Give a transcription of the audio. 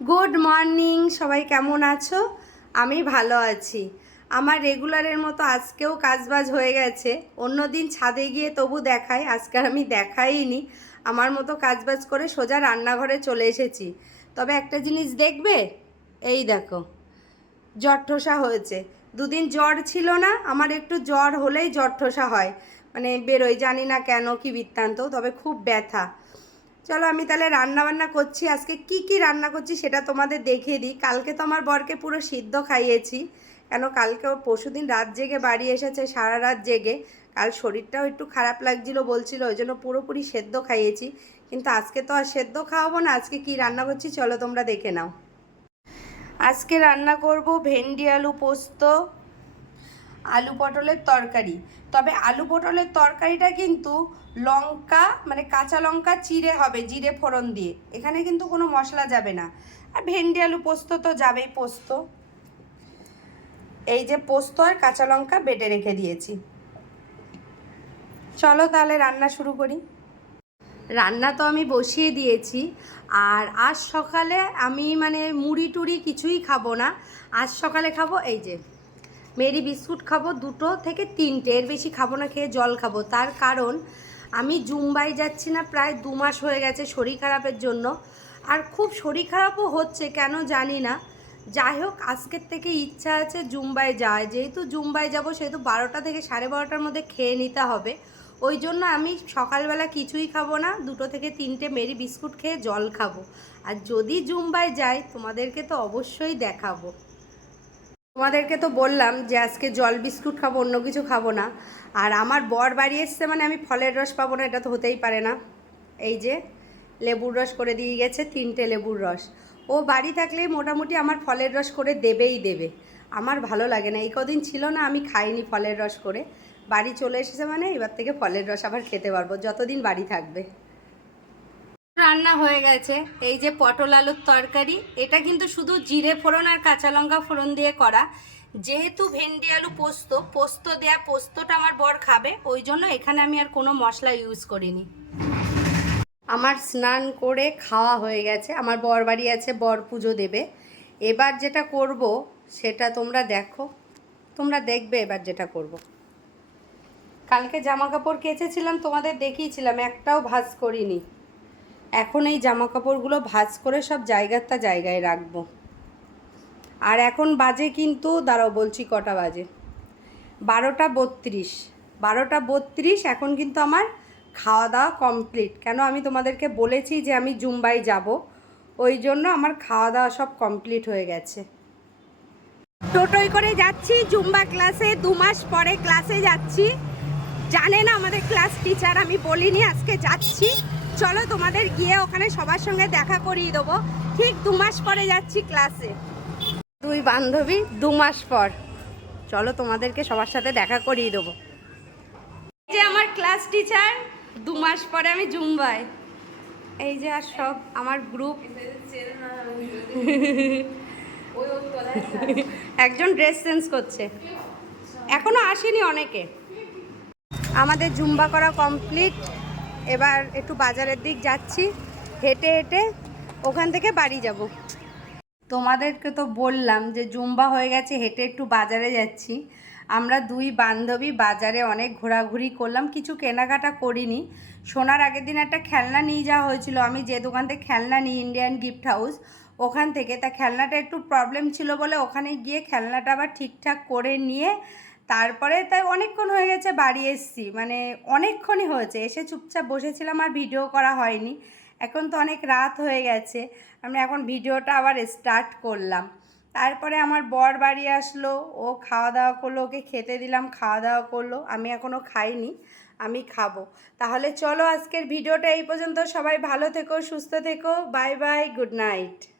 Good morning সবাই কেমন আছো? আমি ভালো আছি। আমার রেগুলারের মতো আজকেও কাজবাজ হয়ে গেছে। অন্যদিন ছাদে গিয়ে তবু দেখাই, আজকে আমি দেখাইনি। আমার মতো কাজবাজ করে সোজা রান্নাঘরে চলে এসেছি। তবে একটা জিনিস দেখবে? এই দেখো। জ্বর ঠোসা হয়েছে। দুদিন জ্বর ছিল না, আমার একটু জ্বর হলেই জ্বর ঠোসা হয়। মানে বেরোয় জানি না কেন কি বৃত্তান্ত, তবে খুব ব্যথা। চলো আমি তাহলে রান্না বান্না করছি। আজকে কি কি রান্না করছি সেটা তোমাদের দেখিয়ে দিই। কালকে তো আমার বরকে পুরো সিদ্ধ খাইয়েছি। কেন কালকে ও পরশুদিন রাত জেগে বাড়ি এসেছে, সারা রাত জেগে। কাল শরীরটাও একটু খারাপ লাগছিল, বলছিল ওই জন্য পুরোপুরি সেদ্ধ খাইয়েছি। কিন্তু আজকে তো আর সেদ্ধ খাওয়াবো না, আজকে কি রান্না করছি চলো তোমরা দেখে নাও। আজকে রান্না করব ভেন্ডি আলু পোস্ত আলু পটলের তরকারি। তবে আলু পটলের তরকারিটা কিন্তু লঙ্কা মানে কাঁচা লঙ্কা চিড়ে হবে, জিরে ফোড়ন দিয়ে। এখানে কিন্তু কোনো মশলা যাবে না। আর ভেন্ডি আলু পোস্ত তো যাবেই পোস্ত। এই যে পোস্ত আর কাঁচা লঙ্কা বেটে রেখে দিয়েছি। চলো তাহলে রান্না শুরু করি। রান্না তো আমি বসিয়ে দিয়েছি। আর আজ সকালে আমি মানে মুড়ি টুড়ি কিছুই খাব না। আজ সকালে খাব এই যে মেরি বিস্কুট খাব, দুটো থেকে তিনটে। এর বেশি খাব না, খেয়ে জল খাব। তার কারণ, আমি জুম্বাই যাচ্ছি না প্রায় দু মাস হয়ে গেছে শরীর খারাপের জন্য। আর খুব শরীর খারাপও হচ্ছে, কেন জানি না। যাই হোক, আজকের থেকে ইচ্ছা আছে জুম্বাই যায় যেহেতু জুম্বাই যাব, সেহেতু বারোটা থেকে সাড়ে বারোটার মধ্যে খেয়ে নিতে হবে। ওই জন্য আমি সকালবেলা কিছুই খাব না, দুটো থেকে তিনটে মেরি বিস্কুট খেয়ে জল খাব। আর যদি জুম্বাই যাই, তোমাদেরকে তো অবশ্যই দেখাবো। তোমাদেরকে তো বললাম যে আজকে জল বিস্কুট খাব, অন্য কিছু খাব না। আর আমার বর বাড়ি এসছে মানে আমি ফলের রস পাবো না, এটা তো হতেই পারে না। এই যে, লেবুর রস করে দিয়ে গেছে, তিনটে লেবুর রস। ও বাড়ি থাকলেই মোটামুটি আমার ফলের রস করে দেবেই দেবে। আমার ভালো লাগে না, এই কদিন ছিল না আমি খাইনি ফলের রস করে। বাড়ি চলে এসেছে মানে এবার থেকে ফলের রস আবার খেতে পারব, যতদিন বাড়ি থাকবে। রান্না হয়ে গেছে। এই যে পটল আলুর তরকারি, এটা কিন্তু শুধু জিরে ফোড়ন আর কাঁচা লঙ্কা ফোড়ন দিয়ে করা। যেহেতু ভেন্ডি আলু পোস্ত পোস্ত দেয়া পোস্তটা আমার বর খাবে, ওই জন্য এখানে আমি আর কোনো মশলা ইউজ করিনি। আমার স্নান করে খাওয়া হয়ে গেছে, আমার বর বাড়ি আছে, বর পুজো দেবে। এবার যেটা করব, সেটা তোমরা দেখো। তোমরা দেখবে এবার যেটা করব। কালকে জামা কাপড় কেচেছিলাম, তোমাদের দেখিয়েছিলাম, একটাও ভাঁজ করিনি। এখন এই জামা কাপড়গুলো ভাজ করে সব জায়গাটা জায়গায় রাখব। আর এখন বাজে কিন্তু, দাঁড়াও বলছি কটা বাজে? বারোটা বত্রিশ। বারোটা বত্রিশ, এখন কিন্তু আমার খাওয়া দাওয়া কমপ্লিট কেন আমি তোমাদেরকে বলেছি যে আমি জুম্বাই যাব, ওই জন্য আমার খাওয়া দাওয়া সব কমপ্লিট হয়ে গেছে। টোটোয় করে যাচ্ছি, জুম্বা ক্লাসে দু মাস পরে ক্লাসে যাচ্ছি। জানে না আমাদের ক্লাস টিচার আমি বলিনি, আজকে যাচ্ছি। চলো তোমাদের গিয়ে ওখানে সবার সঙ্গে দেখা করিয়ে দেবো। ঠিক দু মাস পরে যাচ্ছি ক্লাসে দুই বান্ধবী, দু মাস পর। চলো তোমাদেরকে সবার সাথে দেখা করিয়ে দেবো। যে আমার ক্লাস টিচার দু মাস পরে আমি জুম্বাই। এই যে আর সব আমার গ্রুপ একজন ড্রেস চেঞ্জ করছে। এখনও আসেনি অনেকে। আমাদের জুম্বা করা কমপ্লিট এবার একটু বাজারের দিক যাচ্ছি, হেঁটে হেঁটে ওখান থেকে বাড়ি যাব। তোমাদেরকে তো বললাম যে জুম্বা হয়ে গেছে, হেঁটে একটু বাজারে যাচ্ছি। আমরা দুই বান্ধবী বাজারে অনেক ঘোরাঘুরি করলাম, কিছু কেনাকাটা করিনি। সোনার আগের দিন একটা খেলনা নিয়ে যাওয়া হয়েছিল, আমি যে দোকান থেকে খেলনা নিই ইন্ডিয়ান গিফট হাউস ওখান থেকে। তা খেলনাটা একটু প্রবলেম ছিল বলে ওখানে গিয়ে খেলনাটা আবার ঠিকঠাক করে নিয়ে তারপরে তাই অনেকক্ষণ হয়ে গেছে বাড়ি এসছি মানে অনেকক্ষণই হয়েছে। এসে চুপচাপ বসেছিলাম, আর ভিডিও করা হয়নি। এখন তো অনেক রাত হয়ে গেছে, আমি এখন ভিডিওটা আবার স্টার্ট করলাম। তারপরে আমার বর বাড়ি আসলো, ও খাওয়া দাওয়া করল, ওকে খেতে দিলাম খাওয়া দাওয়া করল। আমি এখনও খাইনি, আমি খাব। তাহলে চলো আজকের ভিডিওটা এই পর্যন্ত। সবাই ভালো থেকো, সুস্থ থেকো। Bye bye, good night.